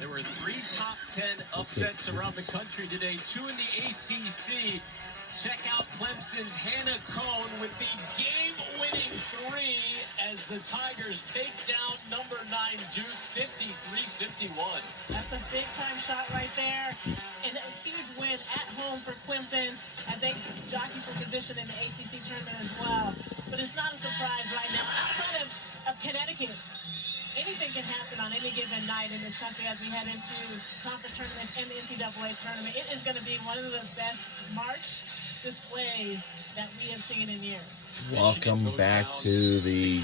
There were 3 top 10 upsets around the country today, 2 in the ACC. Check out Clemson's Hannah Cohn with the game-winning 3 as the Tigers take down number 9 Duke 53-51. That's a big-time shot right there, and a huge win at home for Clemson as they jockey for position in the ACC tournament as well. But it's not a surprise right now. Outside of Connecticut, anything can happen on any given night in this country as we head into conference tournaments and the NCAA tournament. It is going to be one of the best March displays that we have seen in years. Welcome back to the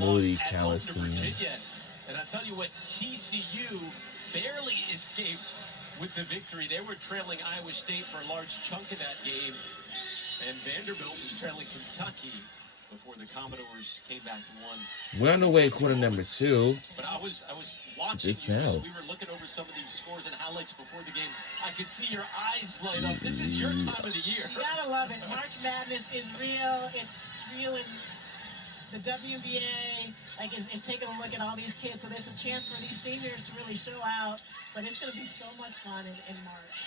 Moody Coliseum. And I tell you what, TCU barely escaped with the victory. They were trailing Iowa State for a large chunk of that game, and Vanderbilt was trailing Kentucky before the Commodores came back and won. We're on the way to quarter number 2. But I was watching Just you now. as we were looking over some of these scores and highlights before the game. I could see your eyes light up. This is your time of the year. You gotta love it. March Madness is real. It's real in the WNBA. Like, it's taking a look at all these kids. So there's a chance for these seniors to really show out. But it's going to be so much fun in March.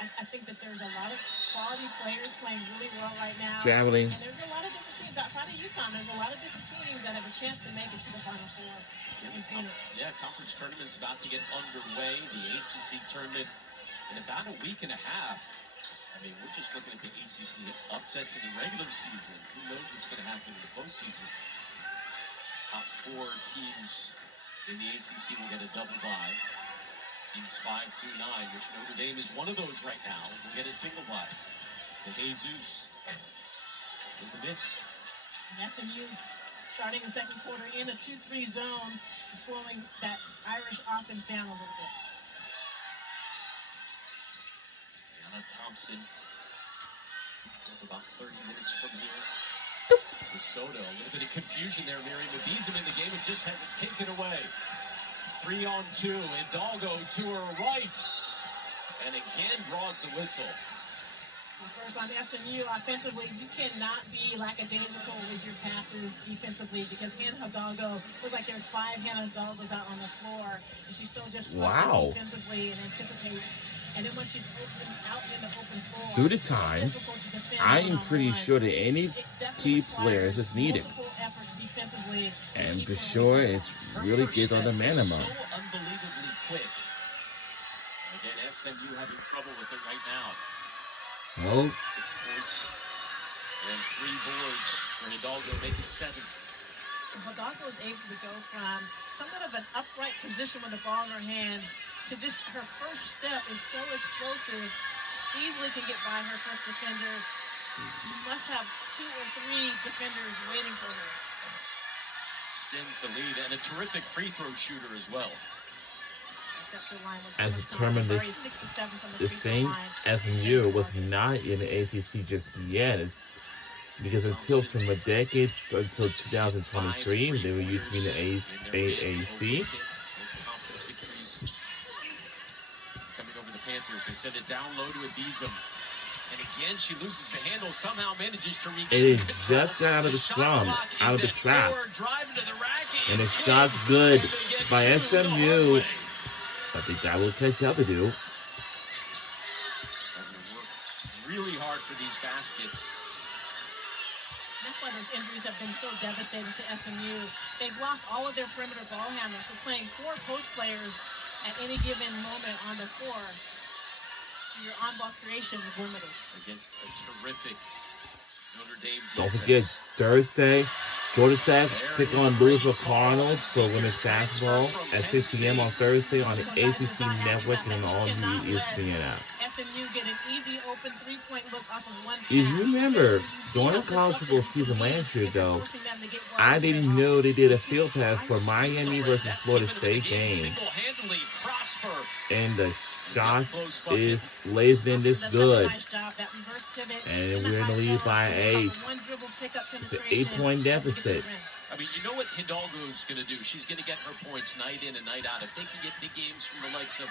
I think that there's a lot of quality players playing really well right now. Javelin. And there's a lot of different teams outside of UConn. There's a lot of different teams that have a chance to make it to the Final Four in Phoenix. Yeah, conference tournament's about to get underway. The ACC tournament in about a week and a half. I mean, we're just looking at the ACC upsets in the regular season. Who knows what's going to happen in the postseason? Top 4 teams in the ACC will get a double bye. Teams 5 through 9, which Notre Dame is one of those right now, will get a single bye. The Jesus with the miss. And SMU starting the second quarter in a 2-3 zone, slowing that Irish offense down a little bit. Anna Thompson, about 30 minutes from here. DeSoto, a little bit of confusion there. Miriam Abizam in the game and just has it taken away. 3-on-2, Hidalgo to her right, and again draws the whistle. First on SMU, offensively, you cannot be lackadaisical with your passes defensively because Hannah Hidalgo looks like there's 5 Hannah Hidalgos out on the floor, and she's so just defensively and anticipates. And then when she's out in the open floor, Through the time, I am pretty sure that any key player is just needed. And for sure, it's really good on the man amount. So unbelievably quick. Again, SMU having trouble with it right now. Oh. 6 points and 3 boards for Hidalgo, making 7. Hidalgo is able to go from somewhat of an upright position with the ball in her hands to just her first step is so explosive. She easily can get by her first defender. You must have 2 or 3 defenders waiting for her. Extends the lead, and a terrific free throw shooter as well. As determined this thing, SMU was not in the ACC just yet, because until from the decades until 2023, they were used to be in the AAC. Coming over the Panthers, they send it down low to Abizam. And again, she loses the handle, somehow manages to regain it. It is just out of the scrum, out of the trap. And the shot's good by SMU. I think that will take out to do. Really hard for these baskets. That's why those injuries have been so devastating to SMU. They've lost all of their perimeter ball handlers, so playing 4 post players at any given moment on the floor. Your on-ball creation is limited. Against a terrific Notre Dame defense. Don't forget, Thursday, Georgia Tech take on Louisville Cardinals for women's basketball at 6 p.m. on Thursday on the ACC Network and all the ESPN app. SMU get an easy open 3-point look off of one pass. If you remember, during the college football season last year, though, I didn't know they did a field pass for Miami versus Florida State game. And the shot is lays in this good. And we're in the lead by 8. It's an 8-point deficit. I mean, you know what Hidalgo's going to do? She's going to get her points night in and night out. If they can get big games from the likes of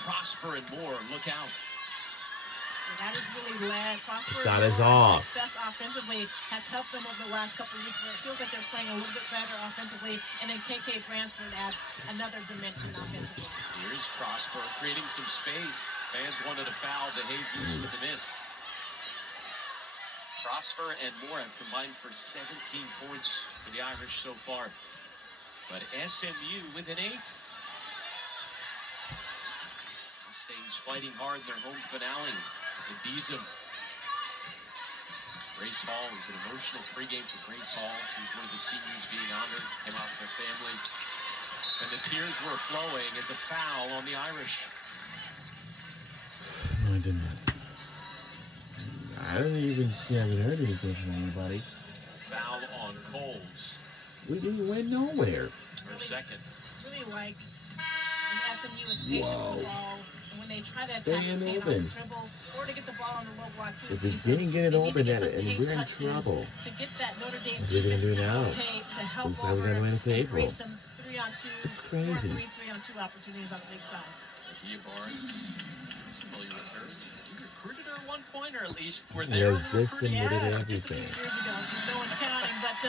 Prosper and Moore, look out. And that has really led Prosper. Shot is off. Success offensively has helped them over the last couple of weeks where it feels like they're playing a little bit better offensively. And then KK Bransford adds another dimension offensively. Here's Prosper creating some space. Fans wanted a foul to Jesus with the miss. Prosper and Moore have combined for 17 points for the Irish so far. But SMU with an 8. Mustangs fighting hard in their home finale at Besom. Grace Hall, it was an emotional pregame for Grace Hall. She was one of the seniors being honored, came out with her family. And the tears were flowing as a foul on the Irish. No, I did not. I haven't heard anything from anybody. Foul on Coles. We didn't win nowhere. Her second. Really like when SMU is patient with the ball, and when they try to attack They ain't the paint on open. the dribble, or to get the ball on the low block too. If we didn't get it they need open, to get some and paint we're in touches trouble. To get that Notre Dame What are they gonna do defense to now? rotate, to help Looks like we're over gonna win and into April. create some 3-on-2, It's crazy. 3-on-2 opportunities on the big side. Adia Barnes, familiar with her. You recruited her at one point, or at least were there? Yeah, just admitted Just a few everything. years ago, because no one's counting. But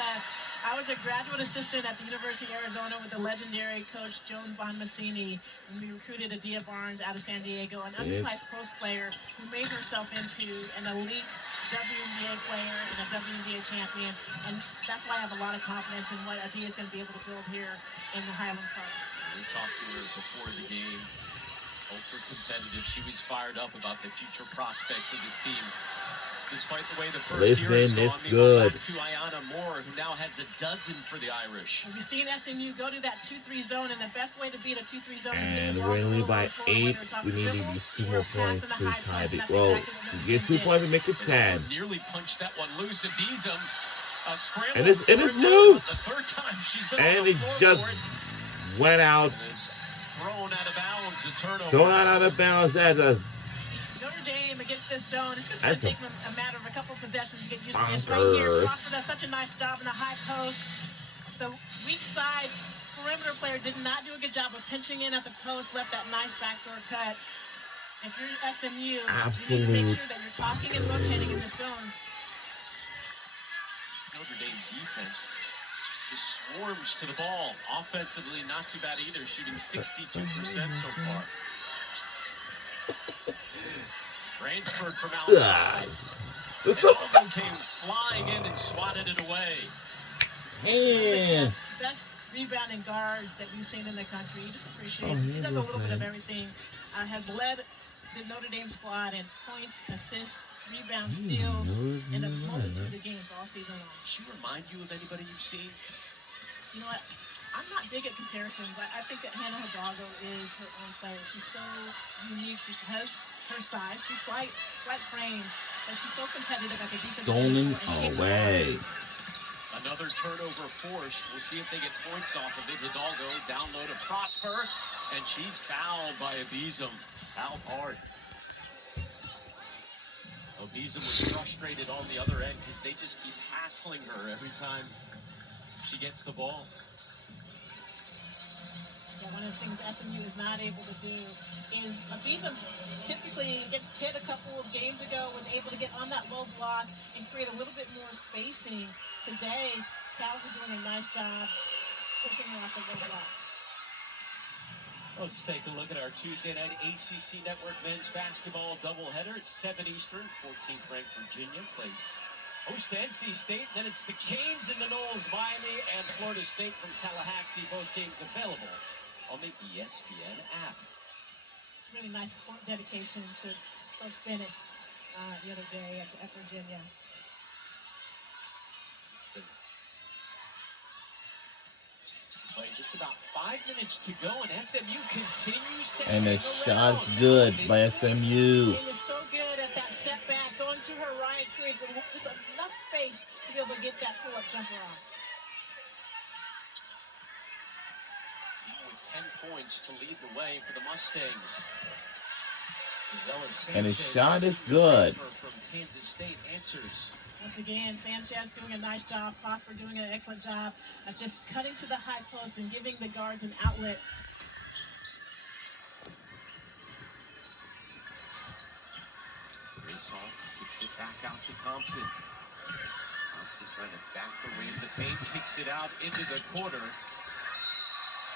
I was a graduate assistant at the University of Arizona with the legendary coach Joan Bonmassini, and we recruited Adia Barnes out of San Diego, an undersized post player who made herself into an elite WNBA player and a WNBA champion. And that's why I have a lot of confidence in what Adia is going to be able to build here in the Highland Park. We talked to her before the game. Ultra competitive. She was fired up about the future prospects of this team. Despite the way the first year has Listen, gone, it's we go good. back to Ayanna Moore, who now has a dozen for the Irish. We've seen SMU go to that 2-3 zone, and the best way to beat a 2-3 zone is to get And the we're ball gonna on the lead by low block, 8. whether it's off We the need dribble these 2 or more a pass points in the to high tie post, it. and that's Well, exactly what to Notre get 2 Dame did. points, we make it And 10. nearly punched that one loose at Besom. A scramble. And it's for it. loose. The third time she's been And on the it floor just for it. went out. And it's thrown out of bounds. A turnover. Thrown out of bounds. That's a Notre Dame against this zone. It's just going That's to a take them a matter of a couple of possessions to get used to this. Right here, bonkers. Prosper does such a nice job in the high post. The weak side perimeter player did not do a good job of pinching in at the post, left that nice backdoor cut. If you're SMU, you need to Absolute make sure that you're talking and rotating in this bonkers. zone. This Notre Dame defense just swarms to the ball. Offensively, not too bad either, shooting 62% so far. Bransford from outside. This And is Alden came flying in and swatted it away. hands. Best rebounding guards that we've seen in the country. You just appreciate Oh, it. She he does a was little bit of good. everything. Has led the Notre Dame squad in points, assists, rebounds, steals, in a multitude of games all season long. Does she remind you of anybody you've seen? You know what? I'm not big at comparisons. I think that Hannah Hidalgo is her own player. She's so unique because her size. She's slight frame, but she's so competitive at the defensive Stolen end and capable. away. Another turnover forced. We'll see if they get points off of it. Hidalgo down low to Prosper, and she's fouled by Abizum. Fouled hard. Abizum was frustrated on the other end because they just keep hassling her every time she gets the ball. Yeah, one of the things SMU is not able to do is Abizum typically gets hit a couple of games ago, was able to get on that low block and create a little bit more spacing. Today, Cows is doing a nice job pushing her off the low block. Let's take a look at our Tuesday night ACC Network men's basketball doubleheader. It's 7 Eastern, 14th ranked Virginia plays host to NC State. Then it's the Canes and the Noles, Miami, and Florida State from Tallahassee. Both games available on the ESPN app. It's a really nice dedication to Coach Bennett the other day at Virginia. Play just about 5 minutes to go, and SMU continues to And the hang shot's around. good by It SMU. is so good at that step back, going to her right, creates just enough space to be able to get that pull-up jumper off. Team with 10 points to lead the way for the Mustangs. Gisela And his Sanchez, shot is senior good. transfer from Kansas State, answers. Once again, Sanchez doing a nice job, Prosper doing an excellent job of just cutting to the high post and giving the guards an outlet. Faceoff kicks it back out to Thompson. Thompson trying to back the way into the paint, kicks it out into the corner.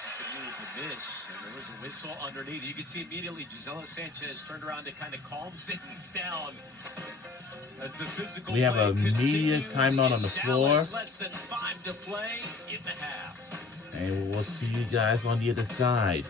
SMU with a miss, and there was a whistle underneath. You can see immediately Gisela Sanchez turned around to kind of calm things down. As the physical We have play a media continues timeout on in the floor. Dallas, less than 5 to play in the half. And we'll see you guys on the other side.